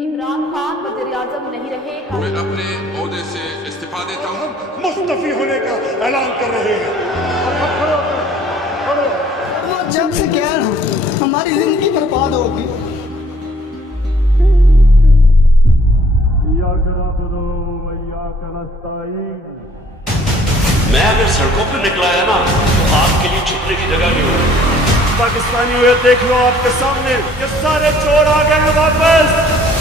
इमरान खान वज़ीर-ए-आज़म नहीं रहे। मैं अपने ओहदे से इस्तीफा देता हूँ। मुस्तफी होने का ऐलान कर रहे हैं। वो जब से क्या हमारी जिंदगी बर्बाद होगी। मैं अगर सड़कों पर निकला है ना तो आपके लिए छुपने की जगह नहीं होगी। पाकिस्तानी हुए देख लो आपके सामने ये सारे चोर आ गए हैं वापस।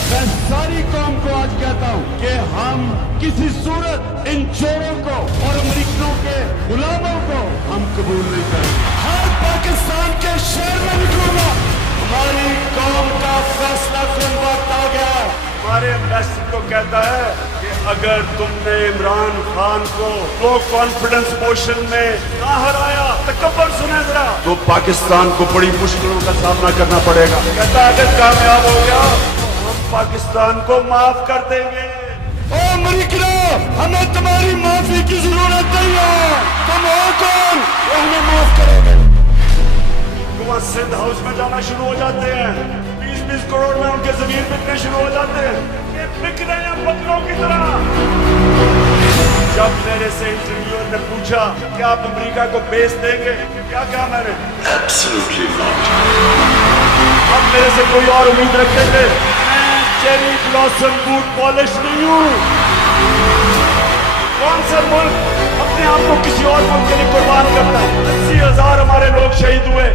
मैं सारी कौम को आज कहता हूँ कि हम किसी सूरत इन चोरों को और अमेरिकनों के गुलामों को हम कबूल नहीं करेंगे। हर पाकिस्तान के शहर में निकलूंगा। हमारी कौम का फैसला सुन वक्त आ गया। हमारे एम्बेसडर को कहता है कि अगर तुमने इमरान खान को लो कॉन्फिडेंस मोशन में ना हराया तकब्बर सुने जरा तो पाकिस्तान को बड़ी मुश्किलों का सामना करना पड़ेगा। कहता है अगर कामयाब हो गया तो हम पाकिस्तान को माफ कर देंगे। ओ अमेरिकनो, हमें तुम्हारी माफी की जरूरत नहीं है। तुम हो कौन वो हमें माफ करोगे? वहाँ सिंध हाउस में जाना शुरू हो जाते हैं। 20 करोड़ में उनके जमीन बिकने शुरू हो जाते हैं। ये बिक रहे हैं बकरों की तरह। जब मेरे से इंटरव्यूअर ने पूछा कि आप अमेरिका को बेच देंगे, क्या कहा मैंने? Absolutely not. अब मेरे से कोई और उम्मीद रखते थे? मैं चेरी ब्लॉसम बूट पॉलिश नहीं हूँ। कौन सा मुल्क अपने आप को किसी और मुल्क के लिए कुर्बान करता है? 80,000 हमारे लोग शहीद हुए।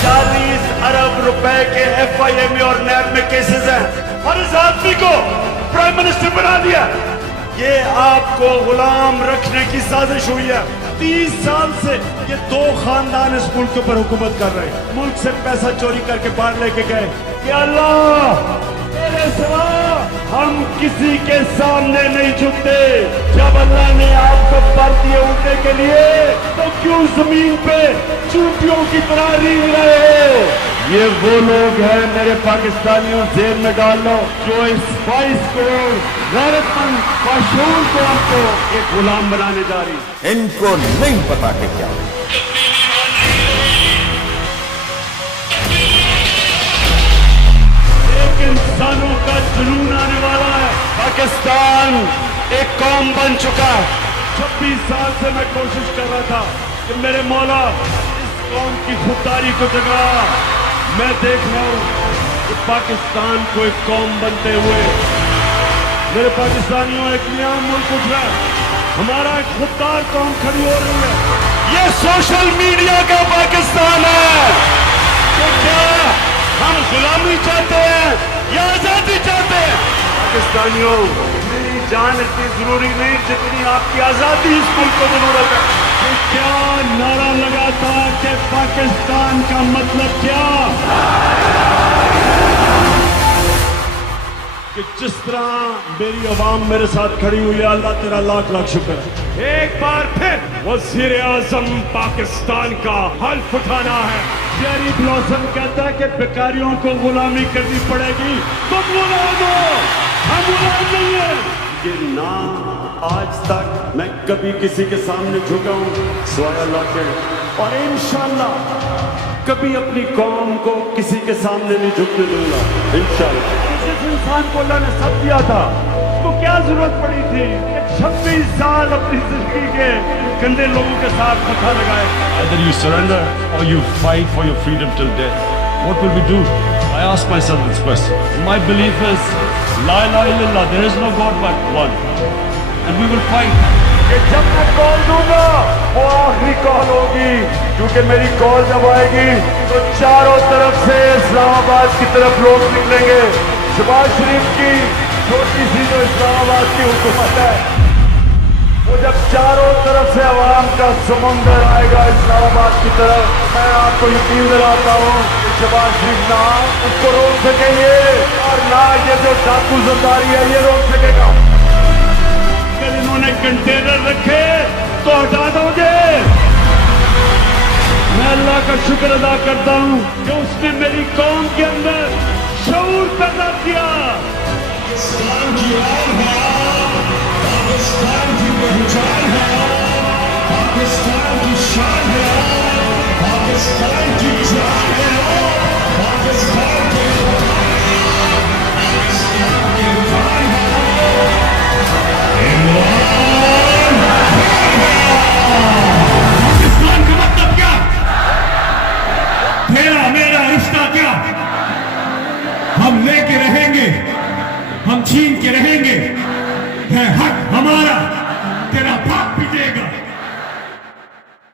40 अरब रुपए के FIMA और नैब में केसेस हैं। हर इस आदमी को प्राइम मिनिस्टर बना दिया। ये आपको गुलाम रखने की साजिश हुई है। 30 साल से ये 2 खानदान इस मुल्क के ऊपर हुकूमत कर रहे हैं। मुल्क से पैसा चोरी करके बाहर लेके गए कि अल्लाह तेरे सिवा हम किसी के सामने नहीं झुकते। जब अल्लाह ने आपको पर दिए उठने के लिए तो क्यों जमीन पे चूंटियों की तरह रींग रहे हो? ये वो लोग हैं मेरे पाकिस्तानियों, जेल में डाल लो, जो इस 22 करोड़ गैरतमंद बाशूर को आपको एक गुलाम बनाने जा रही। इनको नहीं पता कि क्या इंसानों का जुनून आने वाला है। पाकिस्तान एक कौम बन चुका है। 26 साल से मैं कोशिश कर रहा था कि मेरे मौला इस कौम की खुददारी को जगा। मैं देख रहा हूँ कि पाकिस्तान को एक कौम बनते हुए मेरे पाकिस्तानियों एक नया मुल्क उठ रहा है। हमारा एक खुददार कौम खड़ी हो रही है। ये सोशल मीडिया का पाकिस्तान है। तो क्या हम गुलामी चाहते हैं या आजादी चाहते हैं? पाकिस्तानियों, मेरी जान इतनी जरूरी नहीं जितनी आपकी आजादी इस मुल्क को जरूरत है। तो क्या नारा लगा था कि पाकिस्तान का मतलब क्या? कि जिस तरह मेरी आवाम मेरे साथ खड़ी हुई है, अल्लाह तेरा लाख लाख शुक्र है। एक बार फिर वज़ीर-ए-आज़म पाकिस्तान का हल्फ उठाना है। चेरी ब्लॉसम कहता है कि बेकारियों को गुलामी करनी पड़ेगी। तुम गुलाम हो, हम गुलाम नहीं है। ये ना आज तक मैं कभी किसी के सामने झुका हूँ सिवाय अल्लाह के, और इंशाअल्लाह कभी अपनी कौम को किसी के सामने नहीं झुकने दूंगा इंशाअल्लाह। जिस इंसान को अल्लाह ने सब दिया था उसको क्या जरूरत पड़ी थी 26 साल अपनी जिंदगी के गंदे लोगों के साथ मथा लगाए? Either you surrender or you fight for your freedom till death. What will we do? I ask myself this question. My belief is La ilaha illallah, there is no God but one, and we will fight. कि जब मैं call दूंगा वो आखिरी call होगी, क्योंकि मेरी call जब आएगी तो चारों तरफ से इस्लामाबाद की तरफ लोग निकलेंगे। शहबाज शरीफ की छोटी सी जो इस्लामाबाद की हुकूमत है, वो जब चारों तरफ से अवाम का समुंदर आएगा इस्लामाबाद की तरफ, मैं आपको यकीन दिलाता हूँ कि शहबाज शरीफ ना उसको रोक सकेंगे और ना ये जो डाकू सरदारी है ये रोक सकेगा। अगर इन्होंने कंटेनर रखे तो हटा दोगे। मैं अल्लाह का शुक्र अदा करता हूँ कि उसने मेरी कौम के अंदर शऊर पैदा किया। पाकिस्तान की आन है, पाकिस्तान की पहचान है, पाकिस्तान की शान है, पाकिस्तान की जान है, पाकिस्तान के तेरा मेरा रिश्ता क्या, हम लेके रहेंगे, हम छीन के रहेंगे, है हक हमारा, तेरा पाक